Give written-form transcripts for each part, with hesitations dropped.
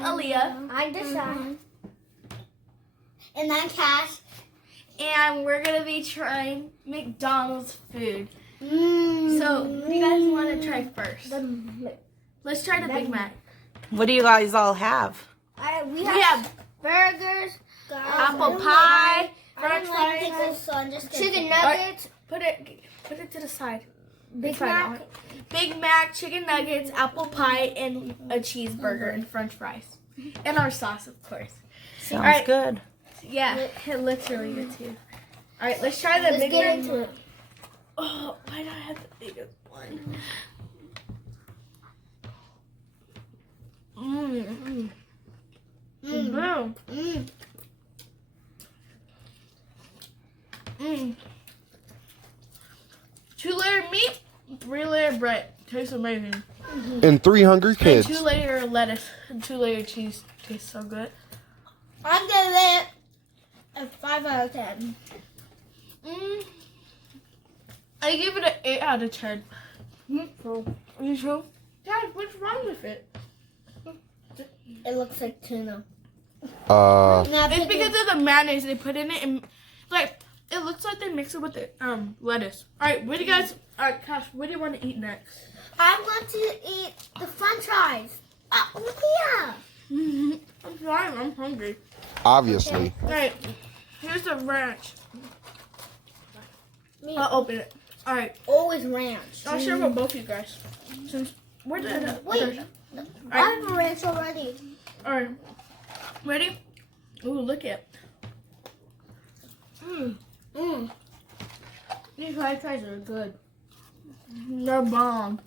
I'm Aaliyah. I'm DeSean. And I'm Kash. And we're going to be trying McDonald's food. So, what do you guys want to try first? Let's try the Big Mac. What do you guys all have? We have burgers, apple pie, french fries, so I'm just chicken nuggets. Put it to the side. Big Mac. Big Mac, chicken nuggets, apple pie, and a cheeseburger and french fries. And our sauce, of course. Sounds good. Yeah, it looks really good too. Alright, let's try the Big Mac. Let's get into it. Oh, why do I have the biggest one? Two-layer meat, 3-layer bread. Tastes amazing. And 3 hungry And kids. 2-layer lettuce and 2-layer cheese. Tastes so good. I'm gonna rate it a 5 out of 10. I give it an 8 out of 10. Are you sure? Dad, what's wrong with it? It looks like tuna. It's because of the mayonnaise they put in it, and like it looks like they mix it with the lettuce. All right, what do you guys? All right, Kash, what do you want to eat next? I'm going to eat the French fries. Yeah. I'm sorry, I'm hungry. Obviously. All right, here's the ranch. I'll open it. All right, Always ranch. I'll share with both of you guys. Since where did it? Wait. I have a ranch already. All right, ready? Ooh, look at. These french fries are good. They're bomb.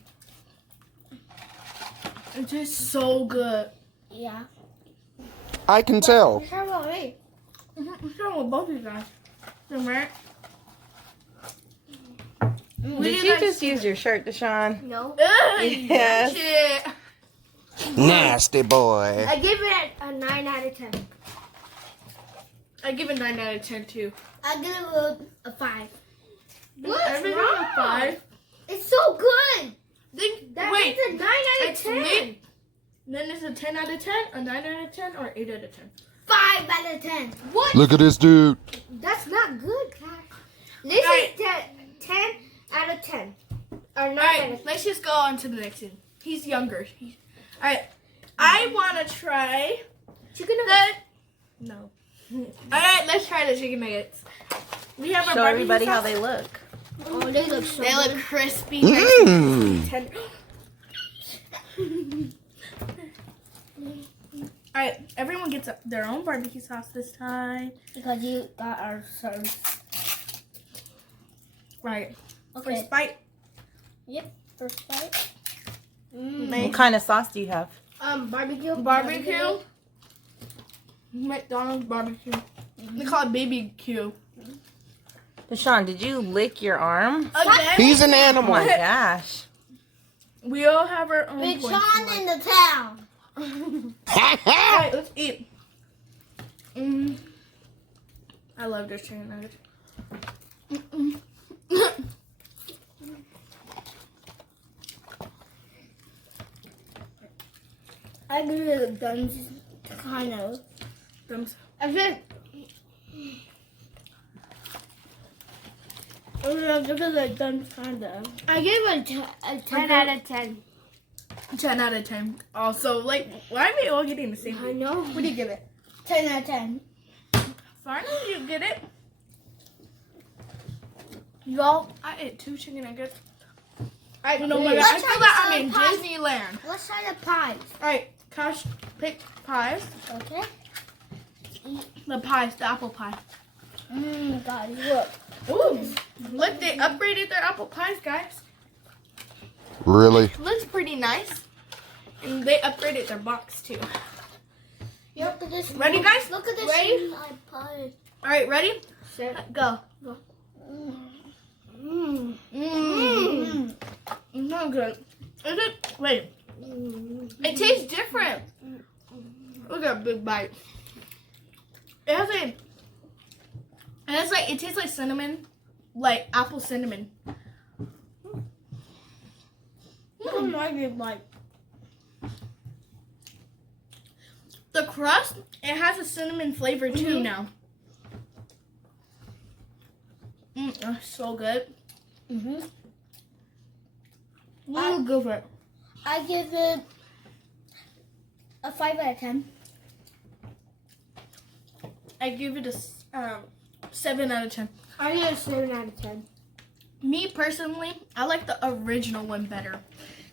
It tastes so good. Yeah. I can tell. How about me? I'm sharing with both of you guys. So, right? Did you just use your shirt, DeSean? No. Yes. Shit. Nasty boy. I give it a 9 out of 10. I give it 9 out of 10 too. I give it a 5. Everything a 5. It's so good. Then, Wait, a 9 out of it's 10. me. Then it's a 10 out of 10, a 9 out of 10, or 8 out of 10. 5 out of 10. What? Look at this dude. That's not good, Kash. This Right. is 10 out of 10. Or 9 out Alright, of 10. let's just go on to the next one. He's younger. Alright, I want to try Chicken nuggets. No. Alright, let's try the chicken nuggets. We have our Show barbecue everybody sauce. how they look. Oh, they look so They good. look crispy. Mmm. Tender. Alright, everyone gets their own barbecue sauce this time. Because you got our serve. Right. Okay. First bite. Yep. First bite. What kind of sauce do you have? Barbecue. Barbecue. McDonald's barbecue. They call it BBQ. DeSean, did you lick your arm? Again, He's an Oh animal. my gosh. we all have our own Big points. Sean in the town. Alright, let's eat. I love this chicken nuggets. I give it a guns kind of. Thumbs. I said. I give it a guns kind of. I give it a 10 out of 10. 10 out of 10. Also, like, why are we all getting the same I thing? know. What do you give it? 10 out of 10. Finally, you get it. Y'all, I ate 2 chicken nuggets. I don't know what I Let's feel try like I'm the in pie. Disneyland. Let's try the pies. Alright, Kash, pick pies. Okay. The pies, the apple pie. Guys, look. Ooh, look, they upgraded their apple pies, guys. Really? Looks pretty nice. And they upgraded their box, too. Look at this. Ready, guys? Look at this. Ready? Pie. Alright, ready? Set. Go. Mmm. It's not good. Is it? Wait. It tastes different. Look at a big bite. It has a. It tastes like cinnamon, like apple cinnamon. I like it like. crust, it has a cinnamon flavor too now. That's so good. Mhm. What do you give it? I give it a 5 out of 10. I give it a 7 out of 10. I give it a 7 out of 10. Me personally, I like the original one better.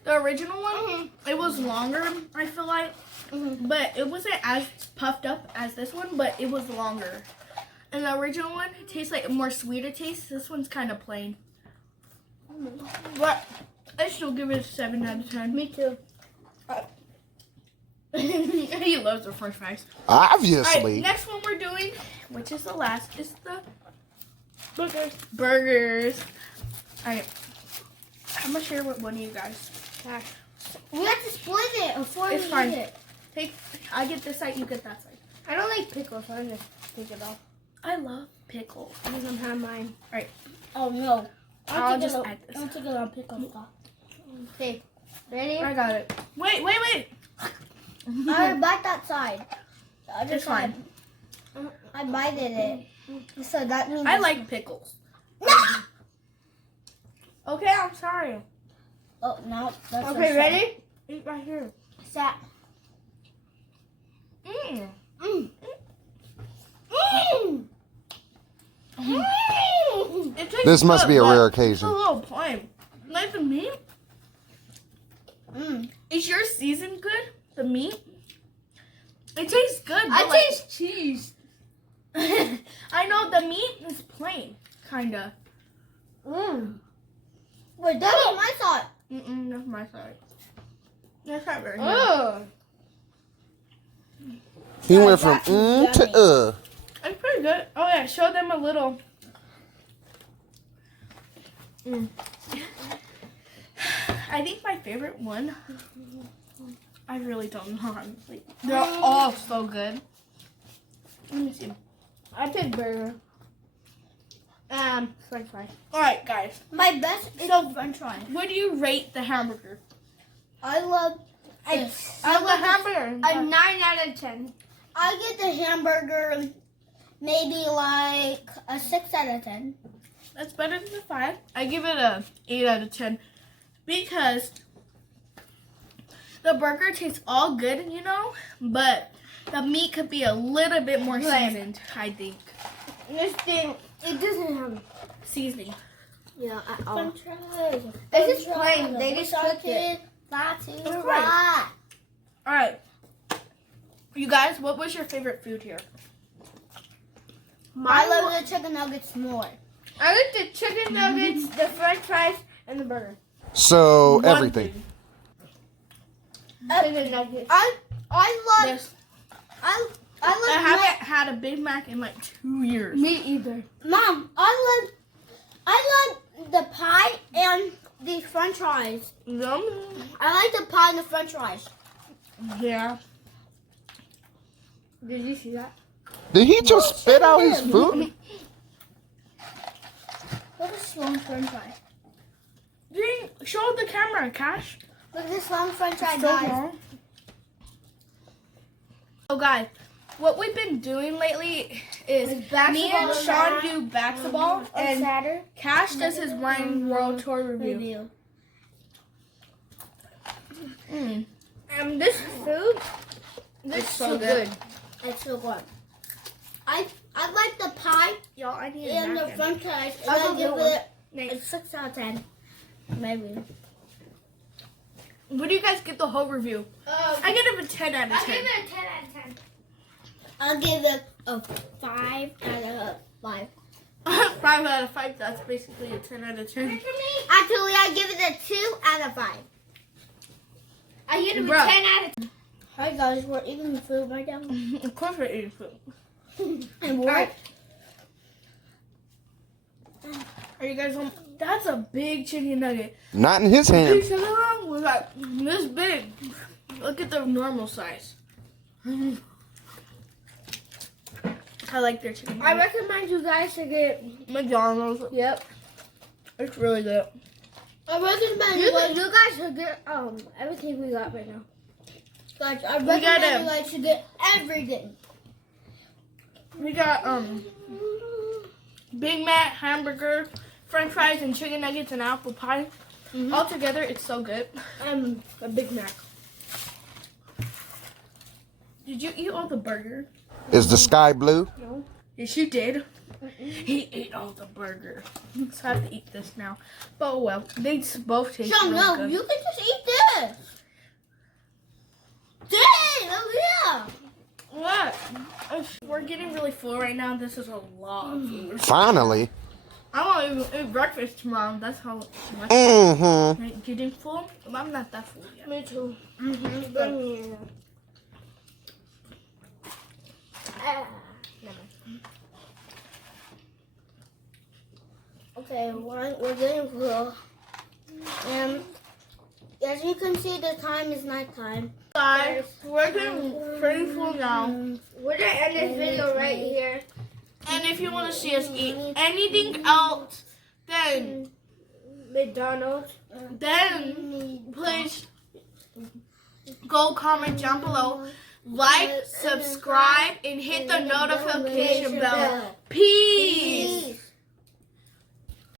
The original one, it was longer, I feel like, but it wasn't as puffed up as this one, but it was longer. And the original one tastes like a more sweeter taste. This one's kind of plain. But I still give it a 7 out of 10. Me too. He loves the french fries. Obviously. Alright, next one we're doing, which is the last, is the Burgers. Alright, I'm gonna share with one of you guys. Kash. We have to split it before It's we fine. eat it. I get this side, you get that side. I don't like pickles, so I'm just take it off. I love pickles. I don't have mine. Alright. Oh no. I'll just add this. I'll take it on pickle stuff. Okay. Ready? I got it. Wait. I bite that side. The other It's side. I bited it. So that means I like pickles. Okay, I'm sorry. Oh no. That's Okay, ready? Eat right here. Sat. Mmm. Mm. Mm. It tastes This must good, be a but rare it's a occasion. little plain. Like the meat? Mm. Is your season good? The meat? It tastes good. I but, like, taste cheese. I know the meat is plain, kinda. Wait, that was my thought. That's my side. That's not very good. Oh. He went from That's to It's pretty good. Oh yeah, show them a little. I think my favorite one. I really don't know. Honestly, they're all so good. Let me see. I pick burger. French fries. All right, guys. My best is So- French fries. What do you rate the hamburger? I love. I love the hamburger. A 9 out of 10. I get the hamburger maybe like a 6 out of 10. That's better than the 5. I give it a 8 out of 10 because the burger tastes all good, you know, but the meat could be a little bit more seasoned, I think. This thing, it doesn't have Seasoning. at all. French fries. It's just plain. They just cooked it. That's right. All right. You guys, what was your favorite food here? I love the chicken nuggets more. I like the chicken nuggets, the French fries, and the burger. So One everything. thing. Chicken nuggets. I love. Yes. I I love. haven't had a Big Mac in like 2 years. Me either. Mom, I love the pie and the French fries. Yum. I like the pie and the French fries. Yeah. Did you see that? Did he just spit out his food? Look at this long French fry. Show the camera, Kash. Look at this long French fry, So guys. long. So guys, what we've been doing lately is me and Sean do basketball and Saturday. Kash does his wine world tour review. This food, It's so good. it's so good. I like the pie Y'all, I need and the French fries. And I give it a 6 out of 10. Maybe. What do you guys give the whole review? I give it a 10 out of 10. it a 10 out of 10. I'll give it a 5 out of 5. 5 out of 5, that's basically a 10 out of 10. Actually, I give it a 2 out of 5. I give it a Bruh. 10 out of 10. Hi guys, we're eating the food right now. Of course we're eating food. And we're Are you guys on? That's a big chicken nugget. Not in his Big hand. chicken nugget was like this big. Look at the normal size. I like their chicken I nugget. recommend you guys to get. McDonald's. Yep. It's really good. I recommend you guys to get everything we got right now. Guys, I recommend got you guys to get everything. We got Big Mac, hamburger, French fries, and chicken nuggets and apple pie. All together, it's so good. A Big Mac. Did you eat all the burger? Is the sky blue? No. Yes, you did. He ate all the burger. So I have to eat this now. But oh well, they both taste Sean, really no, good. you can just eat this. Dang, Aaliyah. What? We're getting really full right now. This is a lot of food. Finally. I want to eat breakfast tomorrow. That's how much Mm-hmm. I'm getting full. But I'm not that full yet. Me too. Okay, we're getting full. And as you can see, the time is nighttime. Guys, we're getting pretty full now. We're gonna end this video right here. And if you want to see us eat anything else, then McDonald's. please go comment down below, like, subscribe, and hit the notification bell. Peace.